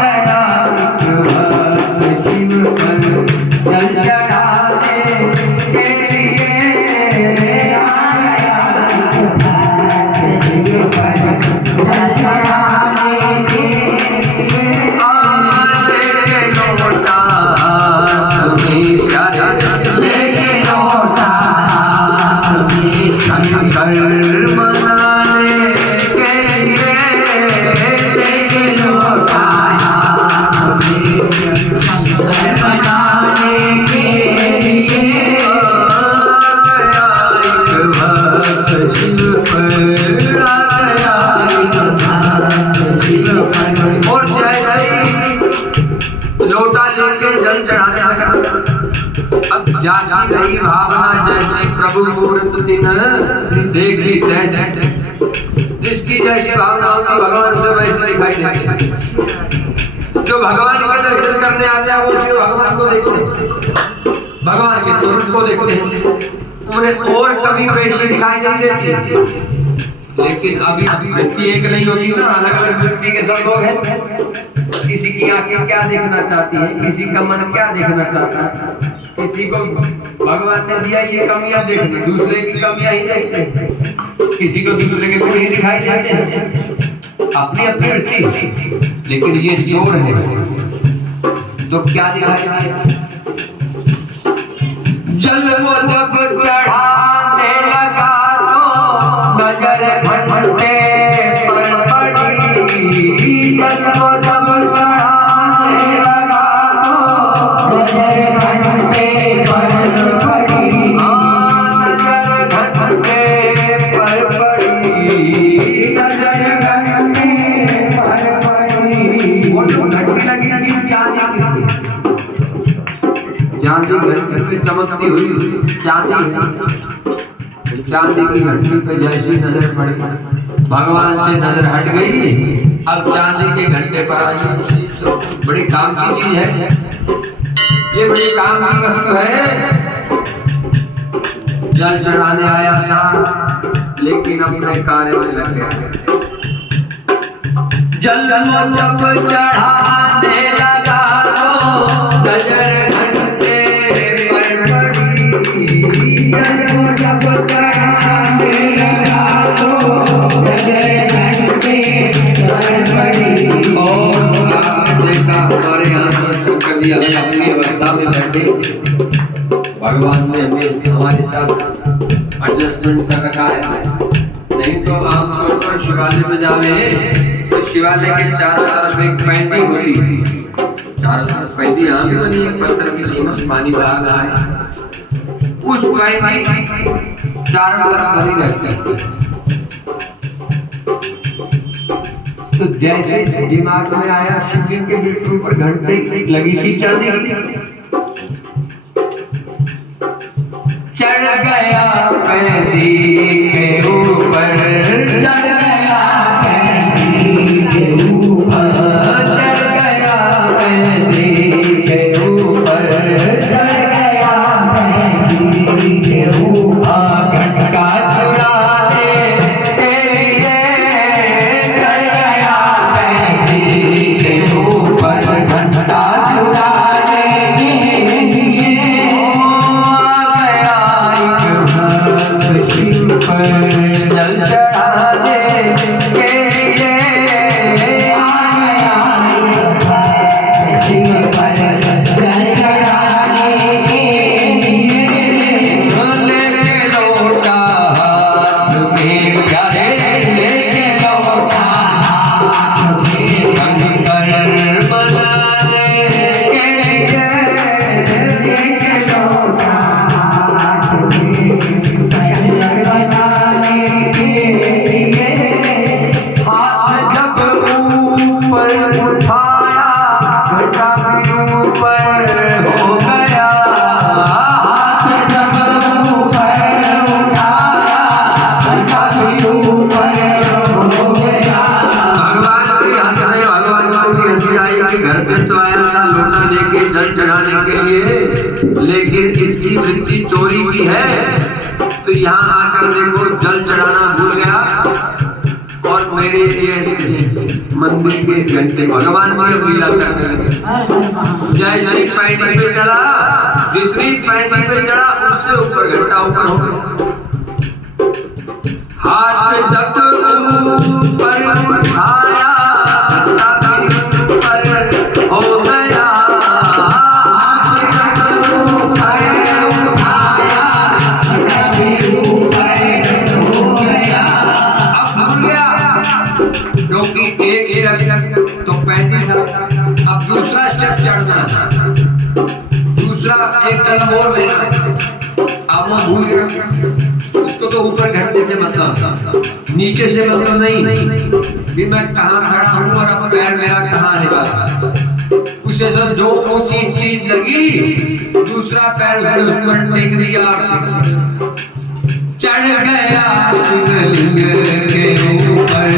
गया भक्त शिव पर जल चढ़ाने के लिए। आ गया भक्त शिव पर जल चढ़ाने के लिए। लेके लौटा तुम्हें प्यारे, लेके लौटा तुम्हें शंकर मनाने के लिए। लेके लौटा तुम्हें शंकर मनाने के लिए। आ गया एक भक्त शिव पर, आ गया एक भक्त शिव पर। और लोटा लेके जल चढ़ाने लगा। अब जागी रही भावना जैसी प्रभु मूर्त दिन देखी जैसे, जिसकी जैसी भावना होती भगवान से वैसे दिखाई देती। जो भगवान के दर्शन करने आते हैं वो सिर्फ भगवान को देखते हैं, भगवान के स्वरूप को देखते हैं, उन्हें और कभी पेशी दिखाई नहीं देती। लेकिन अभी वृत्ति एक नहीं होती ना, अलग अलग वृत्ति के सब लोग हैं। किसी की आंखें क्या देखना चाहती है, किसी का मन क्या देखना चाहता है। किसी को भगवान ने दिया ये कमियां देखने, दूसरे की कमियां ही देखते। किसी को दूसरे के गुण ही दिखाई देते हैं, अपनी अपनी वृत्ति। लेकिन ये जोड़ है तो क्या दिखाई देता। जल वो जब चढ़ाने लगा तो नजर घंटे पर पड़ी। जल वो जब चढ़ाने लगा तो नजर घंटे पर पड़ी। नजर घंटे पर पड़ी, नजर घंटे पर पड़ी। वो जो घंटी लगी थी चांदी की, चांदी घंटी पे चमकती हुई चांदी की घंटी पे जैसी नजर पड़ी, भगवान से नजर हट गई। अब चांदी के घंटे पर आई। बड़ी काम की चीज है ये, बड़ी काम की वस्तु है। जल चढ़ाने आया था लेकिन अपने कार्य में लग गया। जल जब चढ़ाने लगा तो नजर घंटे पर पड़ी। जल जब चढ़ाने लगा तो नजर घंटे पर पड़ी। और आपने देखा हमारे यहाँ शुक्र जी हमें अपनी अवस्था में बैठे, भगवान ने हमें हमारे साथ एडजस्टमेंट कर रखा है। नहीं तो आमतौर पर शिवालय में जावे तो शिवालय के चारों तरफ एक पैंती होती, चारों तरफ पैंती यहाँ भी बनी, एक पत्थर की सीमा पानी बहा रहा है, उस पैंती चारों तरफ बनी रहती है। तो जैसे दिमाग में आया शिवलिंग के बिल्कुल ऊपर घंटे लगी थी चांदी की, चढ़ गया पैंती के ऊपर, चढ़ गया पैंती के ऊपर, चढ़ गया पैंती के ऊपर, चढ़ गया पैंती के ऊपर। घंटा छुड़ाने के लिए चढ़ गया पैंती के ऊपर, घंटा छुड़ाने के लिए। शिव पर जल चढ़ाने के लिए आ गया। शिव पर जल चढ़ाने के लिए। लेके लौटा तुम्हें प्यारे, लेके लौटा तुम्हें शंकर मनाने के लिए। लेके लौटा तुम्हें शंकर बनाने के लिए। हाथ जब ऊपर उठाया घटा भी ऊपर हो गया। हाथ जब ऊपर उठाया घटा भी ऊपर हो गया। भगवान भी हंस रहे, भगवान को भी हंसी आई कि घर से तो आया था लोटा लेके जल चढ़ाने के लिए, लेकिन इसकी वृत्ति चोरी की है। तो यहाँ आकर देखो जल चढ़ाना भूल गया और मेरे लिए मंदिर के घंटे भगवान की लीला करने लगे। जैसे पैंटी पे चला, जितनी पैंटी पे चढ़ा उससे ऊपर घंटा ऊपर हो गया। हाथ जब ऊपर उठाया घंटा भी ऊपर हो गया। हाथ जब ऊपर उठाया घंटा भी ऊपर हो गया। अब भूल गया क्योंकि एक स्टेप तो पैंटी था, अब दूसरा स्टेप चढ़ना था, दूसरा एक कदम और लेना। अब वो भूल गया, उसको तो ऊपर घंटे से मतलब नीचे से मतलब नहीं भी मैं कहाँ खड़ा हूँ और अब पैर मेरा कहाँ है। उसे तो जो ऊंची चीज लगी दूसरा पैर उसने उस पर टेक दिया और चढ़ गया शिवलिंग के ऊपर,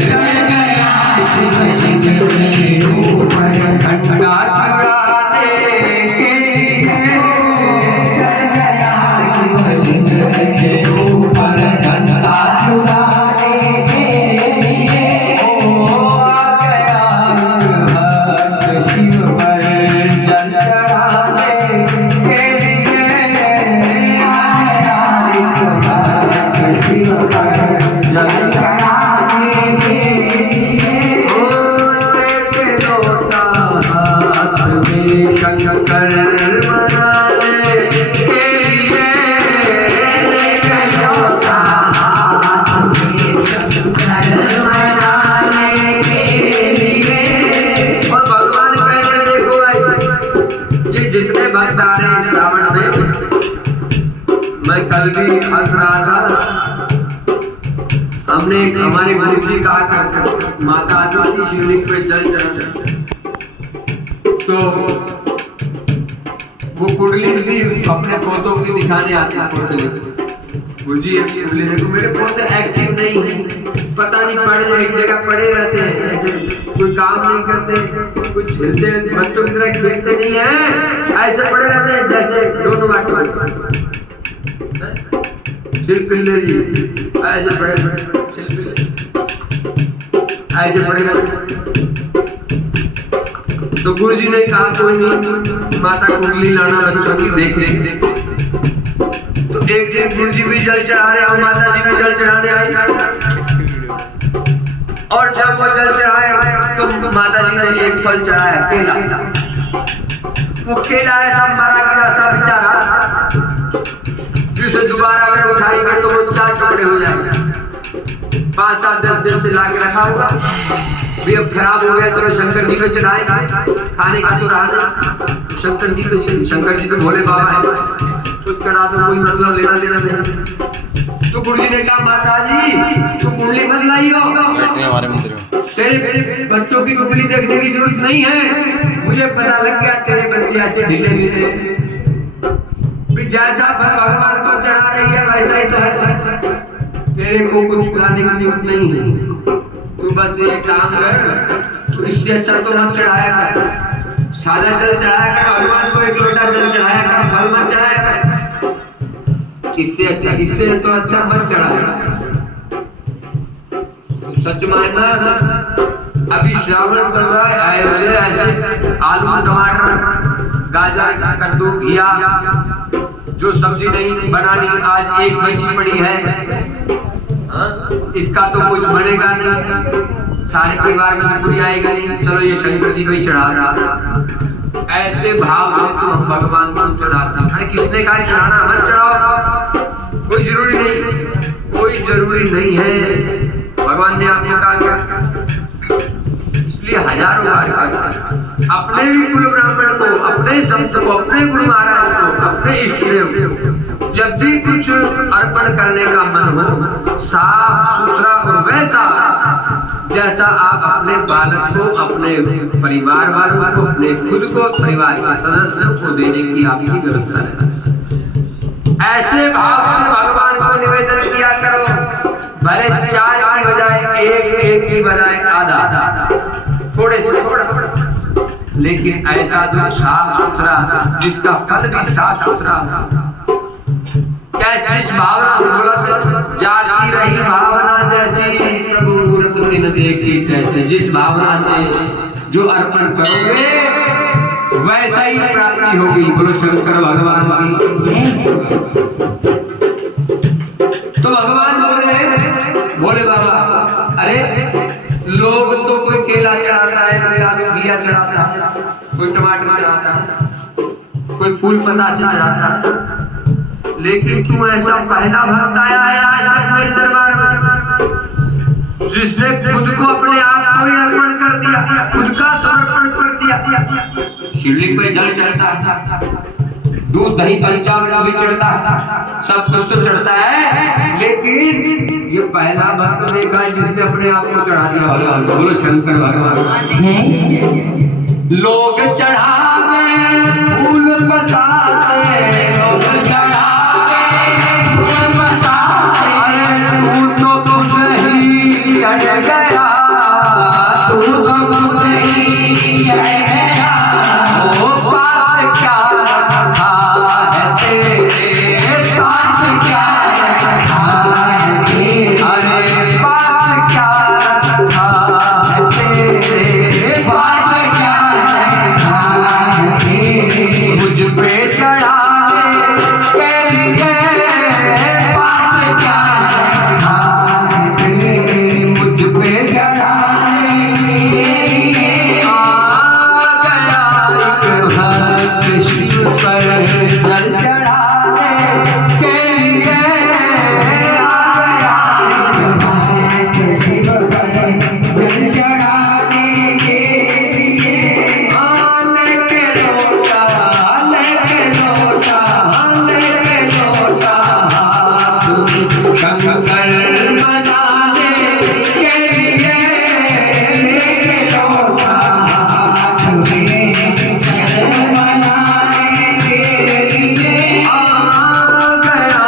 चढ़ गया शिवलिंग के ऊपर। घंटा चढ़ाने के लिए चढ़ गया शिवलिंग के ऊपर, घंटा चढ़ाने के लिए आ गया शिव पर, जल चढ़ाने के लिए आ गया शिव पर, जल चढ़ाने के लिए एक लोटा हाथ में शंकर मनाने के लिए, एक लोटा हाथ में शंकर मनाने के लिए। और भगवान कह रहे देखो भाई, ये जितने भक्त आ रहे हैं श्रावण में, मैं कल भी हंस रहा था। हमने हमारे गुरु जी कहा करते माता आती थी शिवलिंग पे जल चढ़ाते, तो वो कुंडली भी अपने पोतों की दिखाने आते हैं। पोते गुरु जी कुंडली देखो, मेरे पोते एक्टिव नहीं है, पता नहीं पड़े एक जगह पड़े रहते हैं, ऐसे कोई काम नहीं करते, कुछ हिलते बच्चों की तरह खेलते नहीं है, ऐसे पड़े रहते हैं जैसे दोनों बाटे शिल्पिल्ले जी ऐसे पड़े ऐसे पड़े रहते। तो गुरु जी ने कहा कोई नहीं, माता कुंडली लाना बच्चों की देख ले। तो एक दिन गुरु जी भी जल चढ़ा रहे और माता जी भी जल चढ़ाने आई, और जब वो जल चढ़ाए तो माता जी ने एक फल चढ़ाया, केला। वो केला ऐसा मारा गिरा सा बेचारा, जिसे दोबारा अगर उठाएंगे तो वो 4 टुकड़े हो जाएंगे। 5-7 10 दिन से ला के रखा हुआ भी अब खराब हो गया तो शंकर जी पे चढ़ाएगा, खाने का तो रहा नहीं। शंकर जी पे, शंकर जी तो भोले बाबा है, कुछ चढ़ा तो कोई मतलब लेना नहीं। तो गुरु जी ने कहा माता जी तू कुंडली मत लाइयो, हमारे मंदिर में तेरे बच्चों की कुंडली देखने की जरूरत नहीं है, मुझे पता लग गया तेरे बच्चे ऐसे ढीले ढीले भी जैसा भगवान को चढ़ा रही है वैसा ही तो है, तेरे को कुछ कराने की जरूरत नहीं है। तू बस ये काम कर, तो इससे अच्छा तो मत चढ़ाया कर, सादा जल चढ़ाया कर, भगवान को एक लोटा जल चढ़ाया कर, फल मत चढ़ाया कर, इससे अच्छा, इससे तो अच्छा मत चढ़ाया कर। तो सच मानना, अभी श्रावण चल रहा है, ऐसे ऐसे आलू टमाटर गाजर कद्दू घिया जो सब्जी नहीं बनानी आज एक बची पड़ी है, इसका तो कुछ बनेगा नहीं, सारे परिवार में पूरी आएगा नहीं, चलो ये शंकर जी को ही चढ़ा रहा। ऐसे भाव से तो हम भगवान को चढ़ाता है। किसने कहा चढ़ाना मत चढ़ाओ, कोई जरूरी नहीं, कोई जरूरी नहीं है। भगवान ने आपने कहा क्या, इसलिए हजारों बार कहा अपने भी कुल ब्राह्मण को, अपने संत को, अपने गुरु महाराज को, अपने इष्ट देव को जब भी कुछ अर्पण करने का मन हो, साफ सुथरा और वैसा जैसा आप अपने बालक को, अपने परिवार वालों को, अपने खुद को, परिवार के सदस्यों को देने की आपकी व्यवस्था है। ऐसे भाव से भगवान को निवेदन किया करो, भले 4 की बजाय 1 की बजाय आधा, थोड़े से थोड़ा, लेकिन ऐसा जो साफ सुथरा, जिसका फल भी साफ सुथरा, कैसे जिस भावना से बोला जाती रही भावना जैसी प्रभु मूर्त दिन देख देखी तैसे, जिस भावना से जो अर्पण करोगे वैसा ही प्राप्ति होगी। बोलो शंकर भगवान की। तो भगवान बोले बाबा, अरे लोग तो कोई केला चढ़ाता है, कोई आलू घिया चढ़ाता है, कोई टमाटर चढ़ाता है, कोई फूल पतासे चढ़ाता है, लेकिन तू ऐसा पहला भक्त आया है आज तक मेरे दरबार में जिसने खुद को अपने आप को ही अर्पण कर दिया, खुद का समर्पण कर दिया। शिवलिंग पे जल चढ़ता है, दूध दही पंचामृत भी चढ़ता है, सब कुछ तो चढ़ता है, लेकिन ये पहला भक्त देखा है जिसने अपने आप को चढ़ा दिया। बोलो शंकर भगवान। लोग चढ़ावे फूल पतासे, लोग चढ़ावे फूल पतासे, अरे तू तो खुद ही अड़ गया, तू तो खुद ही अड़ गया। ओ पास क्या रखा है तेरे, पास क्या रखा है तेरे, अरे पास क्या रखा है तेरे, पास क्या रखा है तेरे, मुझ पे चढ़ाने के लिए पास क्या रखा है तेरे, मुझ पे चढ़ाने के लिए आ गया एक भक्त शिव पर जल चढ़ाने के लिए, आ गया एक भक्त शिव पर जल चढ़ाने के लिए। लेके लोटा, लेके लोटा, लेके लोटा, शंकर मनाने के लिए, लेके लोटा हाथ में, शंकर मनाने के लिए आ गया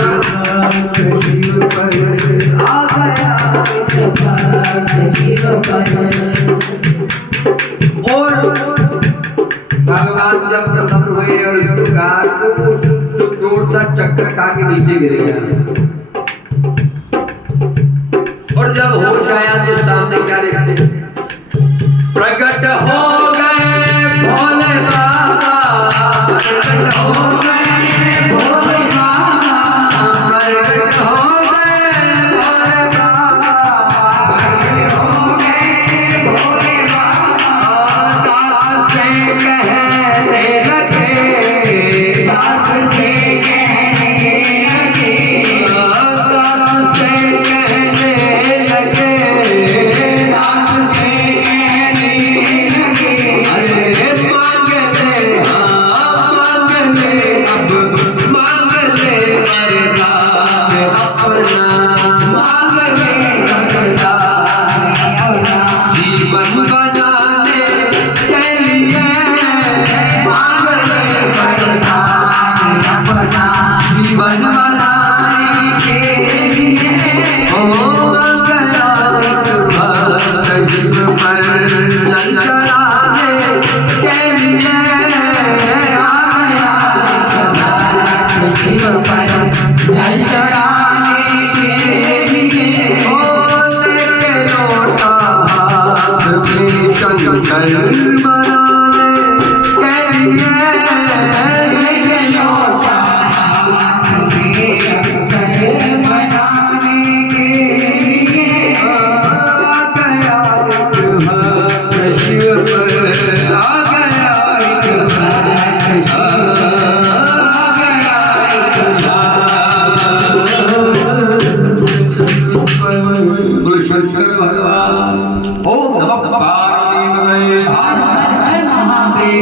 एक भक्त शिव पर, आ गया एक भक्त शिव पर। और भगवान जब प्रसन्न हुए और इसको कहा तो जोड़ता चक्र खा के नीचे गिर गया। और जब होश आया तो सामने क्या देखते, प्रकट हो गए भोले बाबा, प्रकट हो गए भोले बाबा, प्रकट हो गए भोले बाबा, प्रकट हो गए भोले बाबा। दास से कहने लगे, दास से कहने लगे, दास से कहने लगे, दास से कहने लगे, अरे मांग ले, हाँ मांग ले, अब मांग ले वरदान अपना, मांग ले वरदान अपना, जीवन बनाने के लिए मांग ले वरदान अपना, जीवन बनाने के लिए। हो गया एक भक्त शिव पर जल चढ़ाने के लिए, आ गया एक भक्त शिव पर जल चढ़ाने के लिए। ओ लेके लोटा हाथ में, शंकर मनाने के लिए